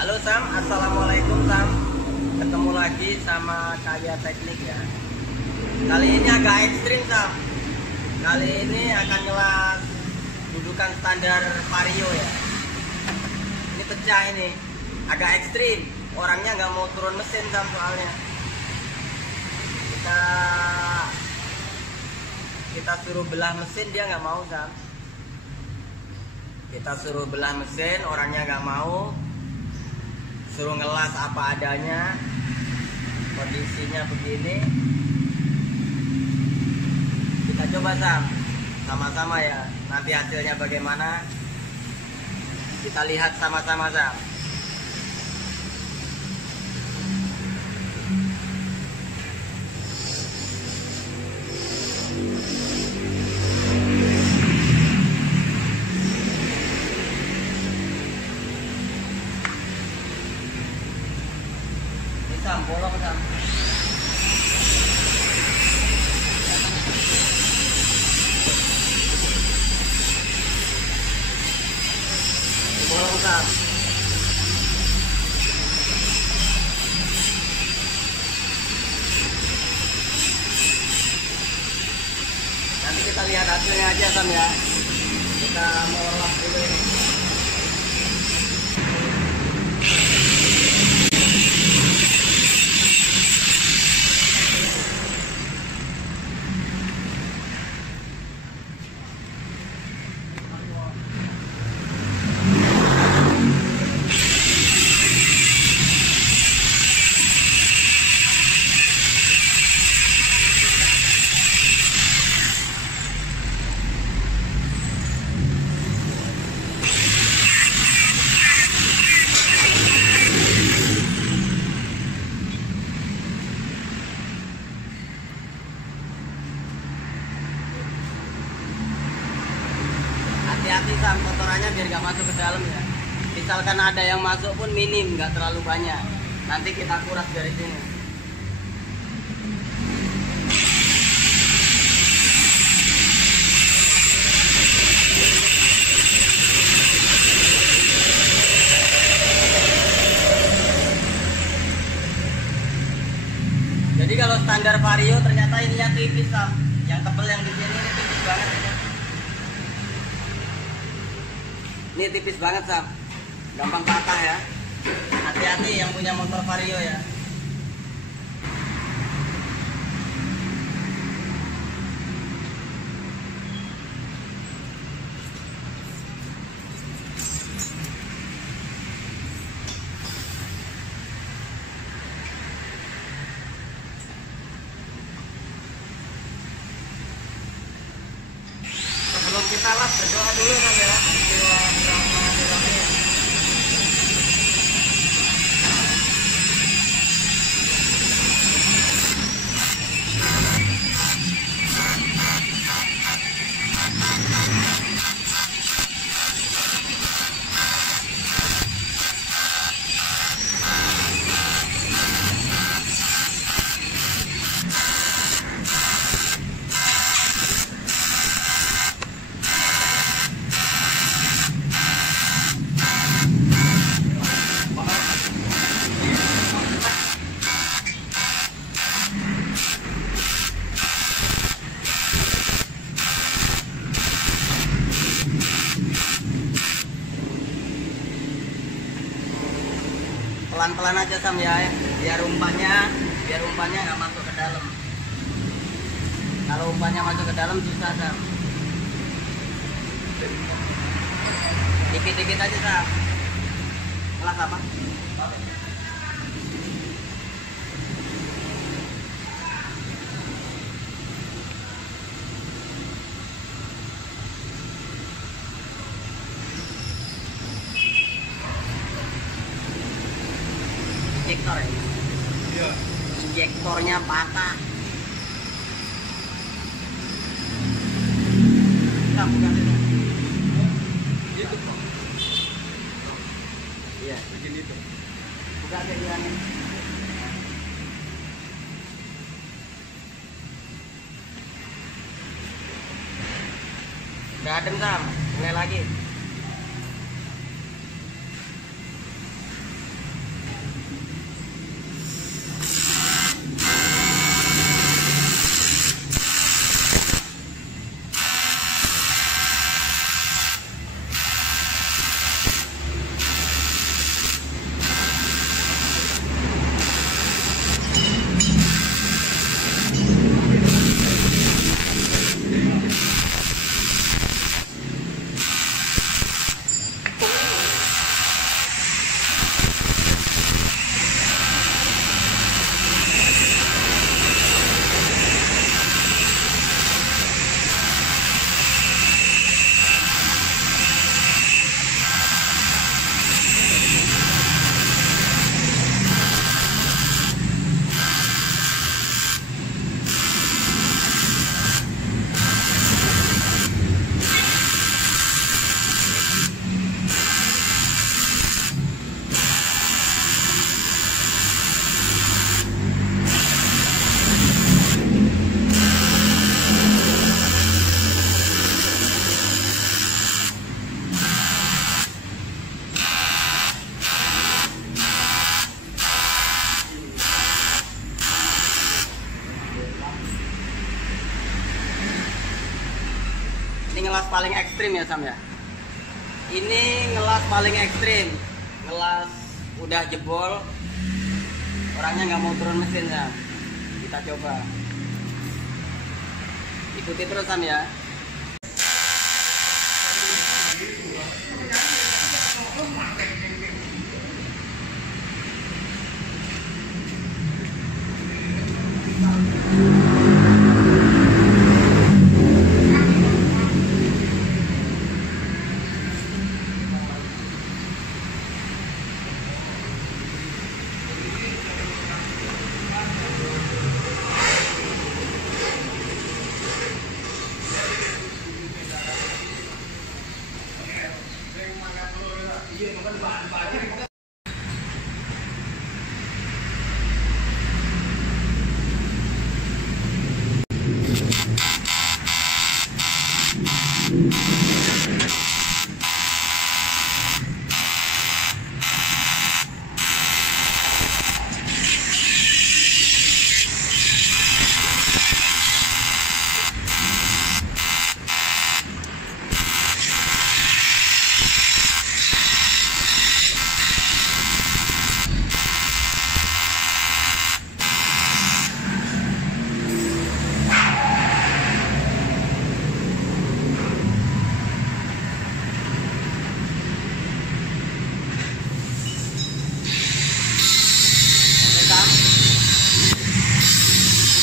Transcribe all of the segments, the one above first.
Halo Sam, assalamualaikum Sam. Ketemu lagi sama Kaya Teknik ya. Kali ini agak ekstrim Sam. Kali ini akan ngelas dudukan standar Vario ya. Ini pecah ini, agak ekstrim. Orangnya nggak mau turun mesin Sam soalnya. Kita suruh belah mesin, dia nggak mau Sam. Kita suruh belah mesin, orangnya nggak mau. Suruh ngelas apa adanya, kondisinya begini. Kita coba Sam, sama-sama ya. Nanti hasilnya bagaimana, kita lihat sama-sama Sam. Sam, bolong Sam. Bolong Sam. Nanti kita lihat hasilnya aja Sam ya. Kita mau olah dulu ini. Hati-hati Sam, kotorannya biar nggak masuk ke dalam ya. Misalkan ada yang masuk pun minim, nggak terlalu banyak. Nanti kita kuras dari sini. Jadi kalau standar Vario ternyata ininya tipis Sam. Yang tebel yang di sini ini tipis banget ini. Ini tipis banget Sam, gampang patah ya. Hati-hati yang punya motor Vario ya. Sebelum kita las, berdoa dulu kan ya. Bismillahirrahmanirrahim. Pelan-pelan aja Sam ya, biar umpannya nggak masuk ke dalam. Kalau umpannya masuk ke dalam susah Sam. Dikit-dikit aja Sam. Kelas apa? Injektor ya? Iya. Injektornya patah. Enggak, bukan itu. Itu kok. Iya, begini itu. Bukan kayak gini. Udah adem Sam, mulai lagi. paling ekstrim ya Sam ya. Ini ngelas paling ekstrim, ngelas udah jebol, orangnya nggak mau turun mesin ya. Kita coba, ikuti terus Sam ya.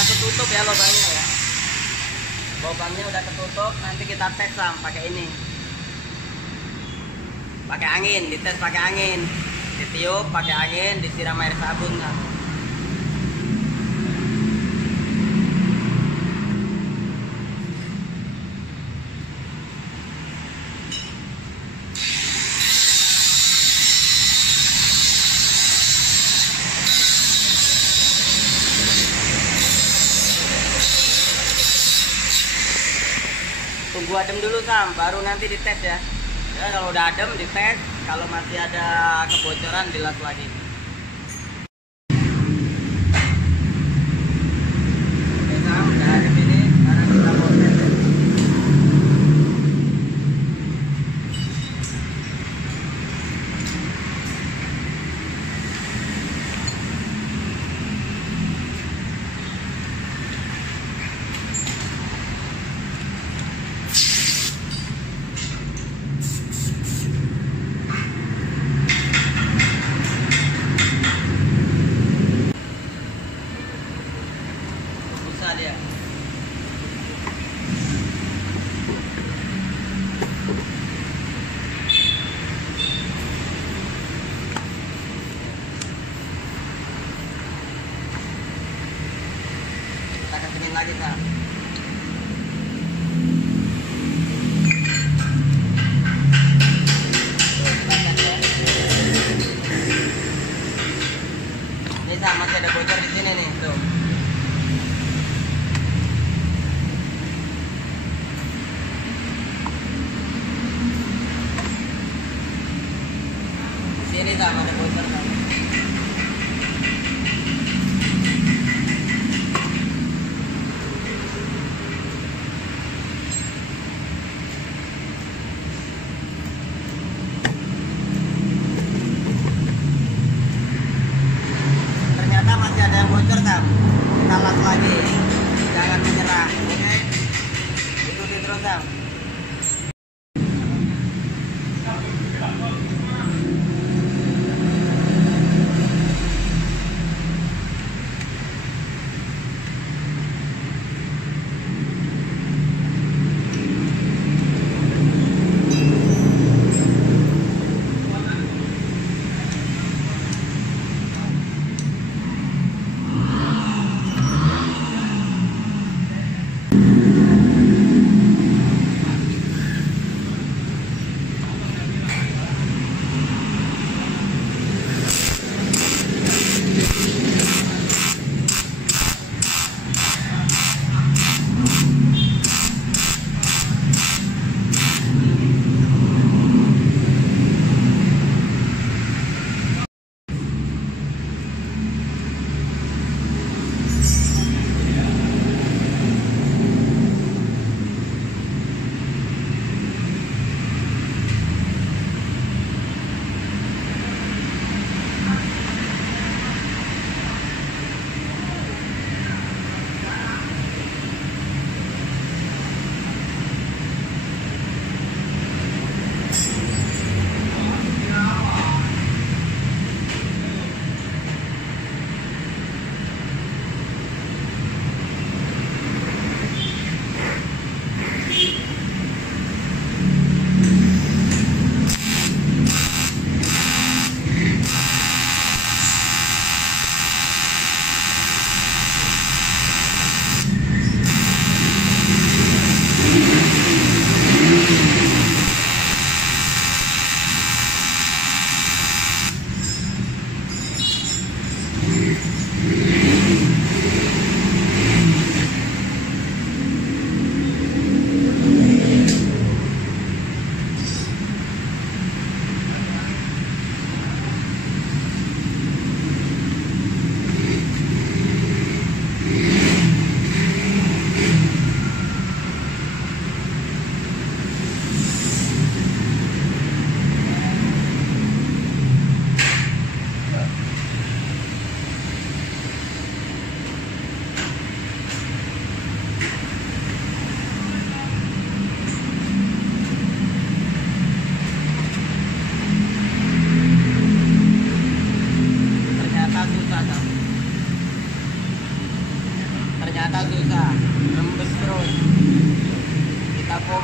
Ketutup ya lubangnya ya, lubangnya udah ketutup. Nanti kita tes Sam pakai ini, pakai angin, dites pakai angin, ditiup pakai angin, disiram air sabun Sam. Tunggu adem dulu Sam, baru nanti dites ya. Ya kalau udah adem dites, kalau masih ada kebocoran dilas lagi. Oke Sam, udah adem ini, sekarang kita mau tes. Dia kita kencengin lagi Sam. Ini Sam, masih ada bocor di sini nih tuh. Ini sama ada bocor kan. Ternyata masih ada yang bocor Sam. Kita las lagi, jangan menyerah. Oke, ikuti terus Sam.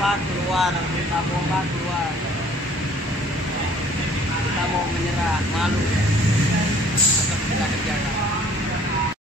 apa keluar, kita bongkar keluar. Kita mau menyerah, malu ya. Tetap kita kerjakan.